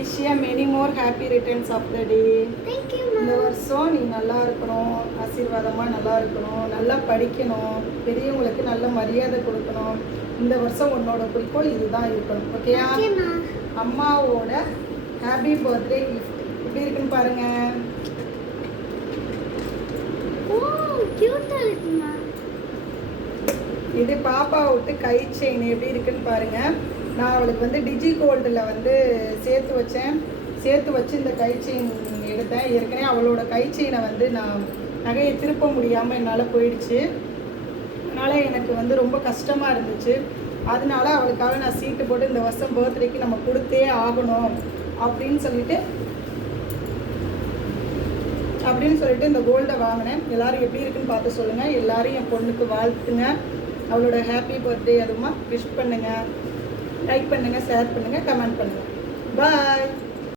Wish you many more happy returns of the day. Thank you, இந்த Mom. வருஷம் நீ நல்லா இருக்கணும், ஆசீர்வாதமாக நல்லா இருக்கணும், நல்லா படிக்கணும், பெரியவங்களுக்கு நல்ல மரியாதை கொடுக்கணும். இந்த வருஷம் உன்னோட குறிக்கோள் இதுதான் இருக்கணும். ஓகேயா? Okay, Ma. அம்மாவோட ஹாப்பி பர்த்டே கிஃப்ட் எப்படி இருக்குன்னு பாருங்க. Oh, cute ஆ இருக்கு, Ma. இது பாப்பா விட்டு கை செயின் எப்படி இருக்குன்னு பாருங்க. நான் அவளுக்கு வந்து டிஜி கோல்டில் வந்து சேர்த்து வச்சு இந்த கை செயின் எடுத்தேன். ஏற்கனவே அவளோட கை செயினை வந்து நான் நகையை திருப்ப முடியாமல் என்னால் போயிடுச்சு. அதனால் எனக்கு வந்து ரொம்ப கஷ்டமாக இருந்துச்சு. அதனால அவளுக்காக நான் சீட்டு போட்டு இந்த வருஷம் பர்த்டேக்கு நம்ம கொடுத்தே ஆகணும் அப்படின்னு சொல்லிட்டு இந்த கோல்டை வாங்கினேன். எல்லோரும் எப்படி இருக்குன்னு பார்த்து சொல்லுங்கள். எல்லோரும் என் பொண்ணுக்கு வாழ்த்துங்க. அவளோட ஹாப்பி பர்த்டே அதுமா விஷ் பண்ணுங்கள், லைக் பண்ணுங்கள், ஷேர் பண்ணுங்கள், கமெண்ட் பண்ணுங்கள். பாய்.